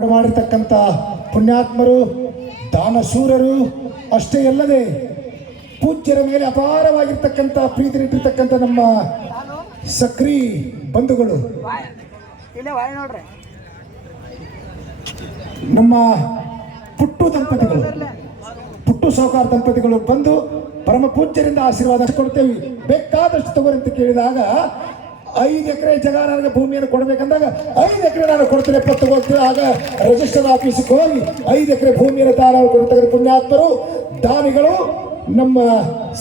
ಮಾಡಿರ್ತಕ್ಕಂಥ ಪುಣ್ಯಾತ್ಮರು, ದಾನಶೂರರು ಅಷ್ಟೇ ಅಲ್ಲದೆ ಪೂಜ್ಯರ ಮೇಲೆ ಅಪಾರವಾಗಿರ್ತಕ್ಕಂಥ ಪ್ರೀತಿ ಇಟ್ಟಿರ್ತಕ್ಕಂಥ ನಮ್ಮ ಸಕ್ರಿ ಬಂಧುಗಳು, ನಮ್ಮ ಪುಟ್ಟು ದಂಪತಿಗಳು, ಪುಟ್ಟು ಸಾಹುಕಾರ ದಂಪತಿಗಳು ಬಂದು ಪರಮ ಪೂಜ್ಯರಿಂದ ಆಶೀರ್ವಾದ ಕೊಡ್ತೇವೆ, ಬೇಕಾದಷ್ಟು ತಗೋರಿ ಅಂತ ಕೇಳಿದಾಗ 5 ಎಕರೆ ಜಗಾರಿಗೆ ಭೂಮಿಯನ್ನು ಕೊಡಬೇಕಂದಾಗ 5 ಎಕರೆ ನಾನು ಕೊಡ್ತೇನೆ, 70 ಕೊಡ್ತೇನೆ. ಆಗ ರಿಜಿಸ್ಟರ್ ಆಫೀಸ್ಗೆ ಹೋಗಿ 5 ಎಕರೆ ಭೂಮಿಯನ್ನು ದಾನ ಕೊಡ್ತಕ್ಕಂಥ ಪುಣ್ಯಾತ್ಮರು, ದಾನಿಗಳು, ನಮ್ಮ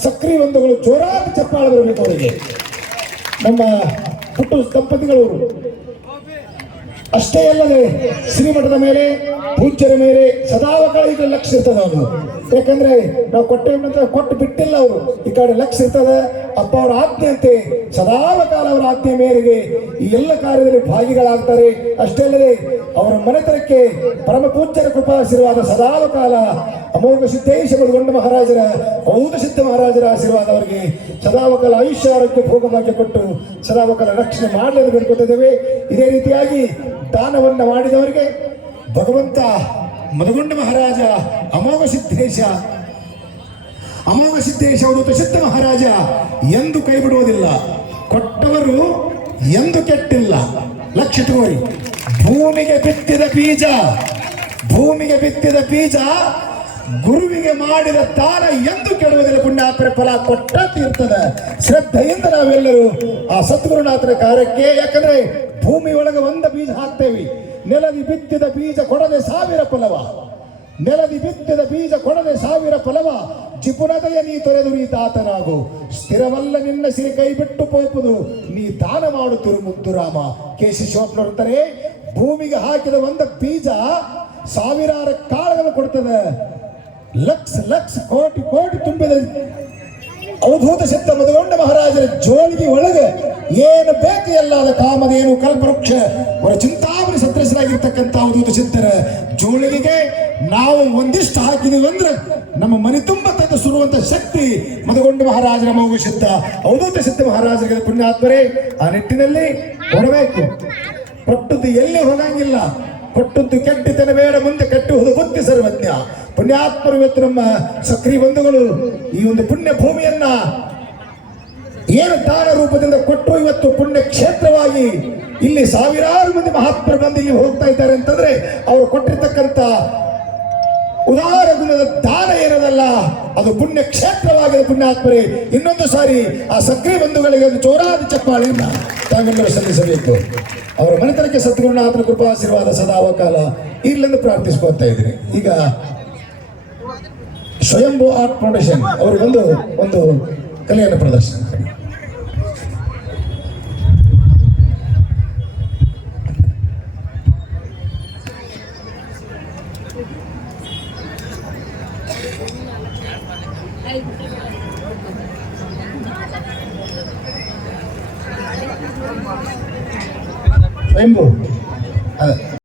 ಸಕ್ರಿ ಬಂಧುಗಳು. ಜೋರಾಗಿ ಚಪ್ಪಾಳೆ ಬರಬೇಕು ಅವರಿಗೆ. ನಮ್ಮ ಪುಟ್ಟು ದಂಪತಿಗಳವರು ಅಷ್ಟೇ ಅಲ್ಲದೆ ಶ್ರೀಮಠದ ಮೇಲೆ, ಪೂಜ್ಯರ ಮೇಲೆ ಸದಾಕಾಲ ಈಗ ಲಕ್ಷ್ಯ ಇರ್ತದೆ ಅವರು. ಯಾಕಂದ್ರೆ ನಾವು ಕೊಟ್ಟು ಬಿಟ್ಟಿಲ್ಲ ಅವರು, ಈ ಕಡೆ ಲಕ್ಷ್ಯ ಇರ್ತದೆ. ಅಪ್ಪ ಅವರ ಆಜ್ಞೆಯಂತೆ ಸದಾಕಾಲ ಅವರ ಆಜ್ಞೆ ಮೇರೆಗೆ ಈ ಎಲ್ಲ ಕಾರ್ಯದಲ್ಲಿ ಭಾಗಿಗಳಾಗ್ತಾರೆ. ಅಷ್ಟೇ ಅಲ್ಲದೆ ಅವರ ಮನೆತನಕ್ಕೆ ಪರಮ ಪೂಜ್ಯರ ಕೃಪಾಶೀರ್ವಾದ ಸದಾಕಾಲ ಅಮೋಘ ಸಿದ್ದೇಶ ಮಧುಗೊಂಡ ಮಹಾರಾಜರ, ಔದ ಸಿದ್ಧ ಮಹಾರಾಜರ ಆಶೀರ್ವಾದ ಅವರಿಗೆ ಸದಾಕಾಲ ಆಯುಷ್ಯ ಆರೋಗ್ಯ ಭೋಗಭಾಗ್ಯ ಕೊಟ್ಟು ಸದಾಕಾಲ ರಕ್ಷಣೆ ಮಾಡಲು ಬೇಡ್ಕೊತಿದ್ದೇವೆ. ಇದೇ ರೀತಿಯಾಗಿ ದಾನವನ್ನ ಮಾಡಿದವರಿಗೆ ಭಗವಂತ ಮಧುಗೊಂಡ ಮಹಾರಾಜ, ಅಮೋಘ ಸಿದ್ದೇಶ ಅವಧೂತ ಸಿದ್ಧ ಮಹಾರಾಜ ಎಂದು ಕೈ ಬಿಡುವುದಿಲ್ಲ. ಕೊಟ್ಟವರು ಎಂದು ಕೆಟ್ಟಿಲ್ಲ. ಲಕ್ಷ್ಯ ತಗೋರಿ. ಭೂಮಿಗೆ ಬಿತ್ತಿದ ಬೀಜ ಗುರುವಿಗೆ ಮಾಡಿದ ದಾನ ಎಂದು ಕೆಡುವುದಿಲ್ಲ. ಪುಣ್ಯಾತ್ಮರ ಫಲ ಕೊಟ್ಟ ತೀರ್ತದ. ಶ್ರದ್ಧೆಯಿಂದ ನಾವೆಲ್ಲರೂ ಆ ಸದ್ಗುರುನಾಥನ ಕಾರ್ಯಕ್ಕೆ, ಯಾಕಂದ್ರೆ ಭೂಮಿ ಒಳಗೆ ಒಂದು ಬೀಜ ಹಾಕ್ತೇವೆ. ನೆಲದಿ ಬಿತ್ತಿದ ಬೀಜ ಕೊಡದೆ 1000 ಫಲವ, ನೆಲದಿ ಬಿತ್ತಿದ ಬೀಜ ಕೊಡದೆ 1000 ಫಲವ. ಜಿಪುನದಯ ನೀ ತೊರೆದು ನೀ ತಾತನಾಗು, ಸ್ಥಿರವಲ್ಲ ನಿನ್ನ ಸಿರಿ ಕೈ ಬಿಟ್ಟು ಪೋಪುದು, ನೀ ದಾನ ಮಾಡುತ್ತಿರು ಮುದ್ದುರಾಮ. ಕೆ.ಸಿ. ಶಿವಪ್ಪನವರಂತಾರೆ, ಭೂಮಿಗೆ ಹಾಕಿದ ಒಂದು ಬೀಜ 1000 ಕಾಳುಗಳು ಕೊಡ್ತದೆ. ಲಕ್ಷ ಕೋಟಿ ತುಂಬಿದ ಅವಧೂತ ಸಿದ್ಧ ಮಧುಗೊಂಡ ಮಹಾರಾಜರ ಜೋಳಿಗೆ ಒಳಗೆ ಏನು ಬೇಕು ಎಲ್ಲಾದ ಕಾಮಧೇನು ಕಲ್ಪವೃಕ್ಷ ಅವರ ಚಿಂತಾಮಣಿ ಸದೃಶರಾಗಿರ್ತಕ್ಕಂಥ ಅವಧೂತ ಸಿದ್ಧರ ಜೋಳಿಗೆಗೆ ನಾವು ಒಂದಿಷ್ಟು ಹಾಕಿದೀವಿ ಅಂದ್ರೆ ನಮ್ಮ ಮನೆ ತುಂಬ ತಂದು ಸುರುವಂತ ಶಕ್ತಿ ಮಧುಗೊಂಡ ಮಹಾರಾಜರ ಅಮೋಘ ಸಿದ್ಧ ಅವಧೂತ ಸಿದ್ಧ ಮಹಾರಾಜರಿಗೆ ಪುಣ್ಯಾತ್ಮರೇ. ಆ ನಿಟ್ಟಿನಲ್ಲಿ ಕೊಡಬೇಕು. ಕೊಟ್ಟದ್ದು ಎಲ್ಲಿ ಹೋಗಂಗಿಲ್ಲ. ಕೊಟ್ಟದ್ದು ಕೆಟ್ಟಿತನ ಬೇಡ, ಮುಂದೆ ಕಟ್ಟುವುದು ಬುದ್ಧಿ ಸರ್ವಜ್ಞ. ಪುಣ್ಯಾತ್ಮರು ಇವತ್ತು ನಮ್ಮ ಸಕ್ರಿ ಬಂಧುಗಳು ಈ ಒಂದು ಪುಣ್ಯ ಭೂಮಿಯನ್ನ ಏನು ದಾನ ರೂಪದಿಂದ ಕೊಟ್ಟು ಇವತ್ತು ಪುಣ್ಯ ಕ್ಷೇತ್ರವಾಗಿ ಇಲ್ಲಿ ಸಾವಿರಾರು ಮಂದಿ ಮಹಾತ್ಮರು ಬಂದು ಇಲ್ಲಿ ಹೋಗ್ತಾ ಇದ್ದಾರೆ ಅಂತಂದ್ರೆ ಅವರು ಕೊಟ್ಟಿರ್ತಕ್ಕಂಥ ಉದಾರ ಗುಣದ ದಾನ ಏನದಲ್ಲ, ಅದು ಪುಣ್ಯ ಕ್ಷೇತ್ರವಾಗಿದೆ. ಪುಣ್ಯಾತ್ಮರೇ, ಇನ್ನೊಂದು ಸಾರಿ ಆ ಸಕ್ರಿ ಬಂಧುಗಳಿಗೆ ಒಂದು ಜೋರಾದ ಚಪ್ಪಾಳೆಯನ್ನ ತಾವೆಲ್ಲರೂ ಸಲ್ಲಿಸಬೇಕು. ಅವರ ಮನೆತನಕ್ಕೆ ಸದ್ಗುರುನಾಥನ ಕೃಪಾಶೀರ್ವಾದ ಸದಾವಕಾಲ ಇರ್ಲೆಂದು ಪ್ರಾರ್ಥಿಸ್ಕೊಳ್ತಾ ಇದ್ದೀನಿ. ಈಗ ಸ್ವಯಂಭೂ ಆರ್ಟ್ ಫೌಂಡೇಶನ್ ಅವರು ಒಂದು ಕಲೆಯನ್ನು ಪ್ರದರ್ಶನ ಮಾಡಿ. ಸ್ವಯಂಭೂ